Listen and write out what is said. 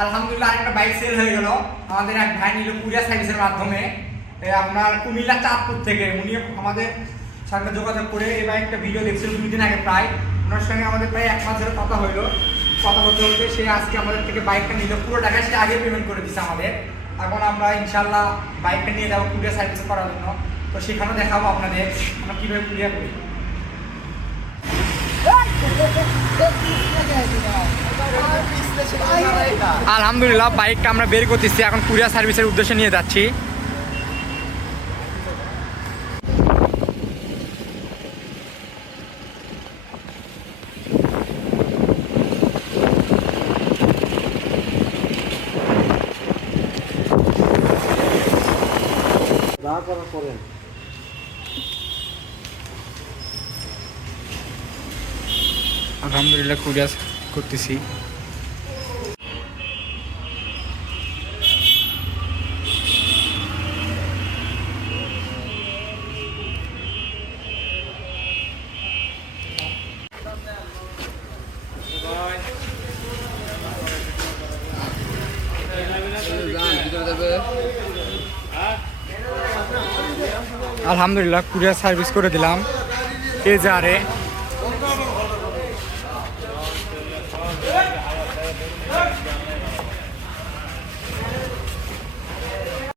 আলহামদুলিল্লাহ আরেকটা bike sell হয়ে গেল। আমাদের এক ভাই নিল কুরিয়ার সার্ভিসের মাধ্যমে, আপনার কুমিল্লা চাঁদপুর থেকে। উনি আমাদের সঙ্গে যোগাযোগ করে এই বাইকটা ভিডিও দেখছিল 2 দিন আগে প্রায়। ওনার সঙ্গে আমাদের প্রায় 1 মাস ধরে কথা হলো। কথা বলতে বলতে সে আজকে আমাদের থেকে বাইকটা নিল, পুরো টাকা সে আগে পেমেন্ট করে দিচ্ছে আমাদের। এখন আমরা ইনশাল্লাহ বাইকটা নিয়ে যাবো কুরিয়ার সার্ভিস করার জন্য। তো সেখানেও দেখাবো আপনাদের আমরা কীভাবে কুরিয়ার করি। আলহামদুলিল্লাহ বাইকটা আমরা বের করতেছি, এখন কুরিয়ার সার্ভিসের উদ্দেশ্যে নিয়ে যাচ্ছি। আলহামদুলিল্লাহ কুরিয়ার করতেছি। আলহামদুলিল্লাহ কুরিয়ার সার্ভিস করে দিলাম এজারে।